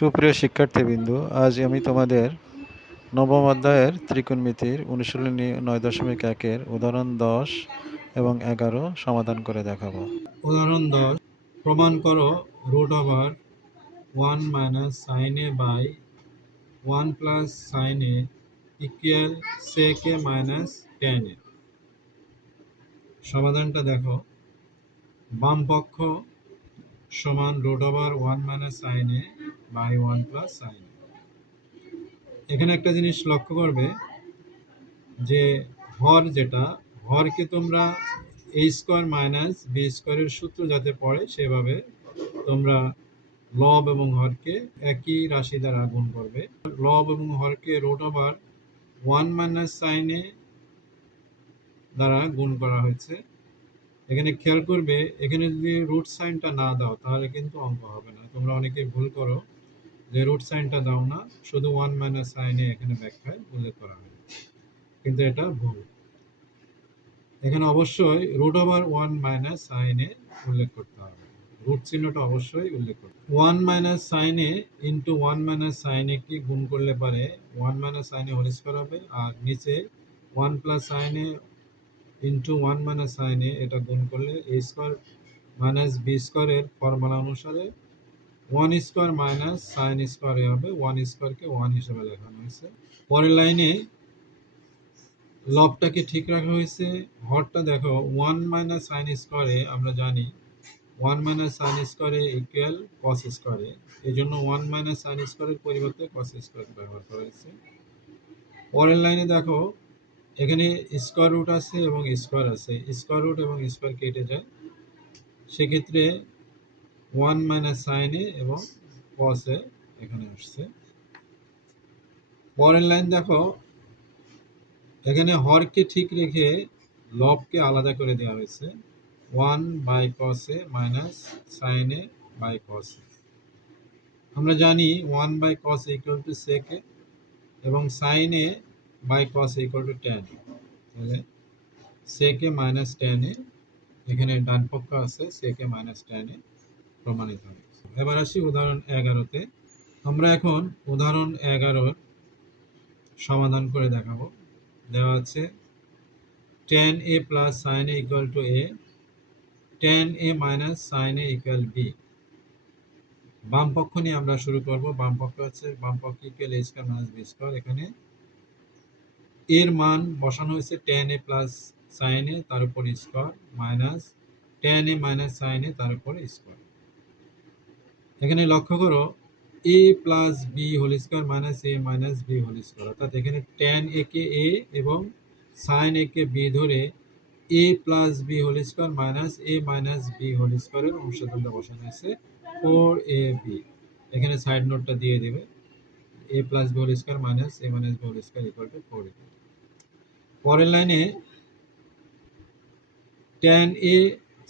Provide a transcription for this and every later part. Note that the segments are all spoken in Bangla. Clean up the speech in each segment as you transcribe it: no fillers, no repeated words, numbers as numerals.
সুপ্রিয় শিক্ষার্থীবৃন্দ, আজ আমি তোমাদের নবম অধ্যায়ের ত্রিকোণমিতির অনুশীলনী 9.1-এর উদাহরণ 10 এবং 11 সমাধান করে দেখাবো। উদাহরণ 10, প্রমাণ করো √1 - sin a by 1 + sin a equal sec a - tan a। সমাধানটা দেখো, বাম পক্ষ সমান √1 - sin a by 1 + sin a। এখানে একটা জিনিস লক্ষ্য করবে যে হরকে তোমরা a² - b² এর সূত্র যাতে পড়ে সেভাবে তোমরা লব এবং হরকে একই রাশি দ্বারা গুণ করবে। লব এবং হরকে √1 - sin a দ্বারা গুণ করা হয়েছে। এখানে খেয়াল করবে, এখানে যদি রুট সাইনটা না দাও তাহলে কিন্তু অঙ্ক হবে না। তোমরা অনেকে ভুল করো যে রুট সাইনটা দাও না, শুধু 1 - sin a এখানে ব্যাখ্যায় উল্লেখ করা হয়, কিন্তু এটা ভুল। এখানে অবশ্যই √1 - sin a উল্লেখ করতে হবে, রুট চিহ্নটা অবশ্যই উল্লেখ করতে হবে। 1 - sin a into 1 - sin a কে গুণ করলে পারে 1 - sin a হোল স্কয়ার হবে, আর নিচে 1 + sin a into 1 - sin a এটা গুণ করলে a² - b² এর ফর্মুলা অনুসারে 1² - sin² a হবে। 1² কে 1 হিসেবে লেখানো হয়েছে। পরের লাইনে লবটাকে ঠিক রাখা হয়েছে। হরটা দেখো 1 - sin² a, আমরা জানি 1 - sin² a equal cos² a, এই জন্য 1 - sin² এর পরিবর্তে cos² ব্যবহার করা হয়েছে। পরের লাইনে দেখো, এখানে স্কয়ার রুট আছে এবং স্কয়ার আছে, স্কয়ার রুট এবং স্কয়ার কেটে যায়, সেক্ষেত্রে 1 - sin a এবং cos a এখানে আসছে। পরের লাইন দেখো, এখানে হরকে ঠিক রেখে লবকে আলাদা করে দেওয়া হয়েছে। 1/cos a - sin a/cos a। আমরা জানি 1/cos a = sec a এবং sin a/cos a = tan a। তাহলে sec a - tan a, এখানে ডান পক্ষ আছে sec a - tan a প্রমাণিত হয়েছে। এবার আসি উদাহরণ 11-তে। আমরা এখন উদাহরণ 11-র সমাধান করে দেখাবো। দেওয়া আছে tan a + sin a = a, tan a - sin a = b। বাম পক্ষ নিয়ে আমরা শুরু করব। বাম পক্ষ ইকুয়াল a² - b²। এখানে এর মান বসানো হয়েছে tan a + sin a তার উপর square minus tan a - sin a তার উপর স্কয়ার। এখানে লক্ষ্য করো a + b whole square minus a - b whole square, অর্থাৎ এখানে tan a কে a এবং sin a কে b ধরে a + b whole square minus a - b whole স্কয়ারের অংশদুল্য বসানো হয়েছে 4ab। এখানে সাইড নোটটা দিয়ে দিবে, a + b whole square minus a - b whole square = 4ab। পরের লাইনে tan a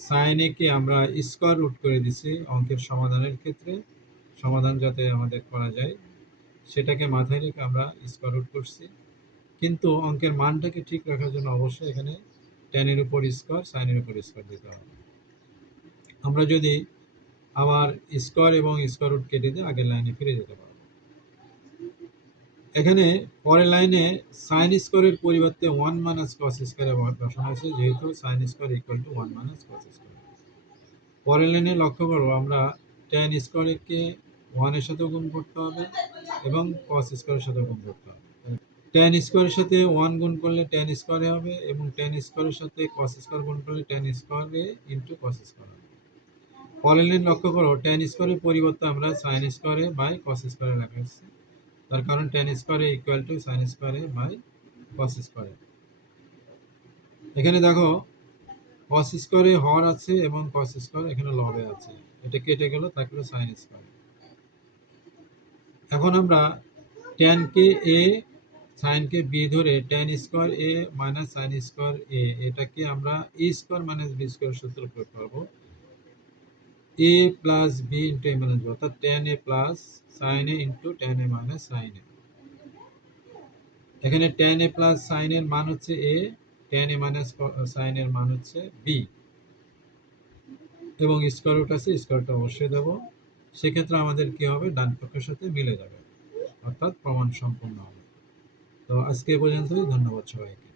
sin a কে আমরা স্কয়ার রুট করে দিছি অঙ্কের সমাধানের ক্ষেত্রে। সমাধান যাতে আমাদের করা যায় সেটাকে মাথায় রেখে আমরা স্কয়ার রুট করছি, কিন্তু অঙ্কের মানটাকে ঠিক রাখার জন্য অবশ্যই এখানে tan এর উপর স্কয়ার sin এর উপর স্কয়ার দিতে হবে। আমরা যদি আবার স্কয়ার এবং স্কয়ার রুট কেটে দিয়ে আগের লাইনে ফিরে যেতে পারবো। এখানে পরের লাইনে sin² এর পরিবর্তে 1 - cos² বসানো হয়েছে, যেহেতু sin² = 1 - cos²। পরের লাইনে লক্ষ্য করো, আমরা tan² কে 1 এর সাথে গুণ করতে হবে এবং cos² এর সাথে গুণ করতে হবে। tan² এর সাথে 1 গুণ করলে tan² হবে এবং tan² এর সাথে cos² গুণ করলে tan² * cos² হবে। পরের লাইন লক্ষ্য করো, tan² এর পরিবর্তে আমরা sin² /cos² লেখা হয়েছে, তার কারণ tan² = sin² /cos²। এখানে দেখো cos² এ হর আছে এবং cos² এখানে লবে আছে, এটা কেটে গেল, থাকলো sin²। এখন আমরা tan K a sin K b ধরে tan² a - sin² a এটাকে আমরা a² - b² সূত্র প্রয়োগ করব। a + b * a - b, অর্থাৎ tan a + sin a tan a - sin a। এখানে tan a + sin এর মান হচ্ছে a, tan a - sin এর মান হচ্ছে b এবং স্কয়ার রুট আছে, স্কয়ারটা অবশ্যই দেব। সেক্ষেত্রে আমাদের কি হবে, ডান পক্ষের সাথে মিলে যাবে, অর্থাৎ প্রমাণ সম্পূর্ণ হবে। তো আজকে এ পর্যন্তই, ধন্যবাদ সবাইকে।